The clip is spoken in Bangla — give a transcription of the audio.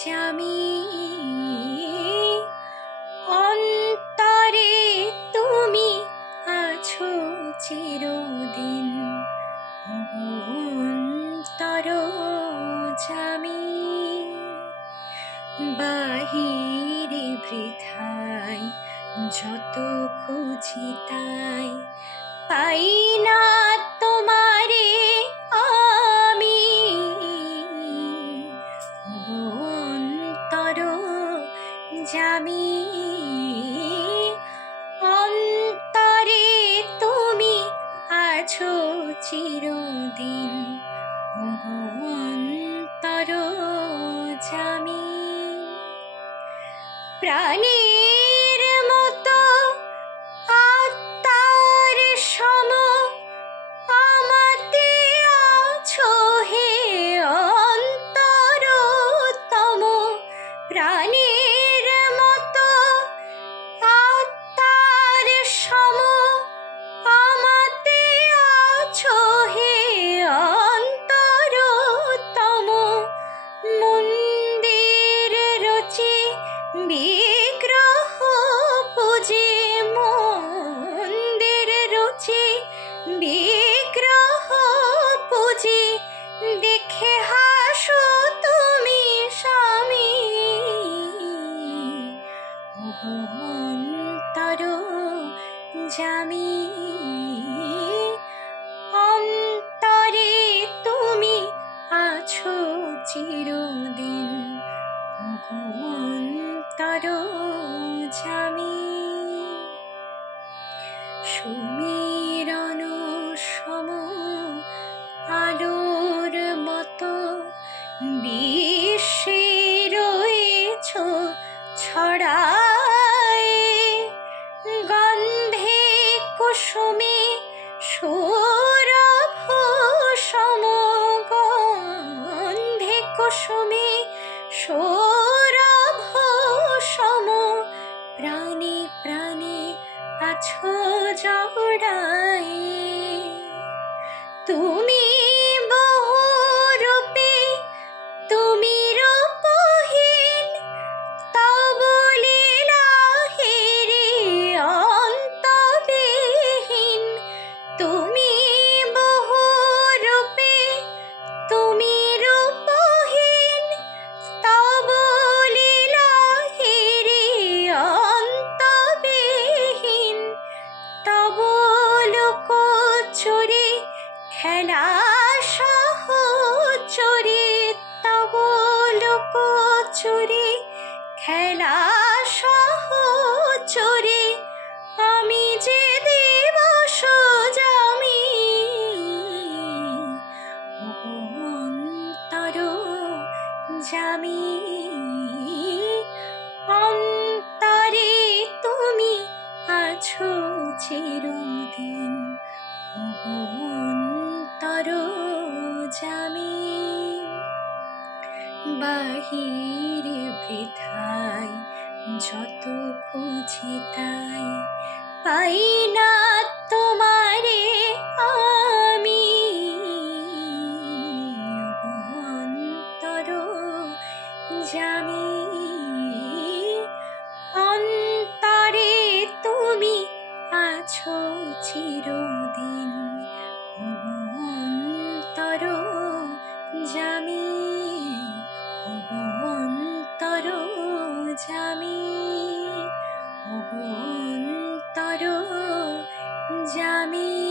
জামি অন্তরে তুমি আছো চিরদিন, অন্তর জামি বাহিরে বৃথায় যত খুঁজি তাই পাই না তোমারে আমি, অন্তর জামি অন্তরে তুমি আছো চিরদিন, অন্তর জামি প্রাণীর মতো আত্মার সম আমাতে আছো হে অন্তরতম, প্রাণীর মতো আত্মার সম আমাতে আছো হে অন্তরতম, মন্দির রচি বিগ্রহ পূজে, মন্দির রচি বিগ্রহ পূজে দেখে হাসো তুমি স্বামী, অন্তর জামি অন্তরে তুমি আছো চিরদিন, অন্তর জামি সুমিরন সম আলোর মতো বিশ্বে রয়েছ ছড়ায়, গন্ধে কুসুমে সৌরভ সম, গন্ধে কুসুমে সৌরভ সম, প্রাণে প্রাণে আছো জড়ায়, তুমি বহুরূপে তুমি রূপহীন, তব লীলা হেরে অন্তবিহীন, তুমি বহুরূপে তুমি রূপহীন, তব লীলা হেরে অন্তবিহীন, তব লোকচুরি খেলা সহচরি, তব লোকচুরি খেলা সহচরি আমি যে দিবস জামি, অন্তর জামি অন্তরে তুমি আছো চিরদিন, অন্তর জামি বাহিরে বৃথায় যত খুঁজি তাই পাই না তোমারে আমি, অন্তর জামি অন্তরে তুমি আছো চিরদিন, অন্তর জামি অন্তর জামি অন্তর জামি।